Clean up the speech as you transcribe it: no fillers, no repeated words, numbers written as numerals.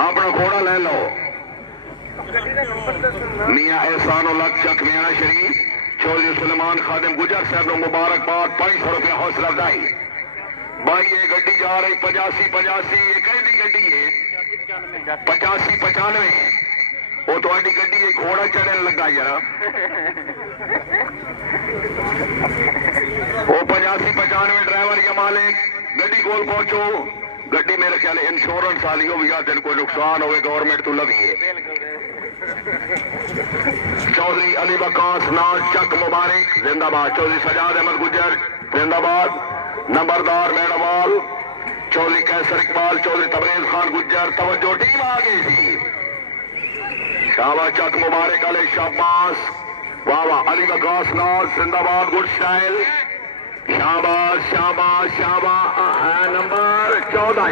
अपना घोड़ा ले लो। मियाँ एहसान उल हक चक मियाँ शरीफ चौधरी सुलेमान खादिम गुजर साहब को मुबारकबाद। 500 रुपया हौसला अफजाई। भाई ये गड्डी जा रही 85 ये कहती गड्डी है 85-95 वो तो गड्डी घोड़ा चढ़ने लगा जरा वो 85-95 ड्राइवर या मालिक गड्डी कोल पहुंचो। गड्डी मेरे ख्याल इंश्योरेंस वाली हो या तेन कोई नुकसान हो गवर्नमेंट तो लगी है। चौधरी अली वकास नाज चक मुबारक जिंदाबाद। चौधरी सजाद अहमद गुजर जिंदाबाद। नंबरदार मेड़वाल चौधरी कैसर इकबाल चौधरी तबरेज खान गुजर तवज्जो टीम आ गई थी। शाबाश चक मुबारक अली शाबाश वाह वाह। अली वकास नाज जिंदाबाद गुड स्टाइल शाबाश शाबाश शाबाश। नंबर 14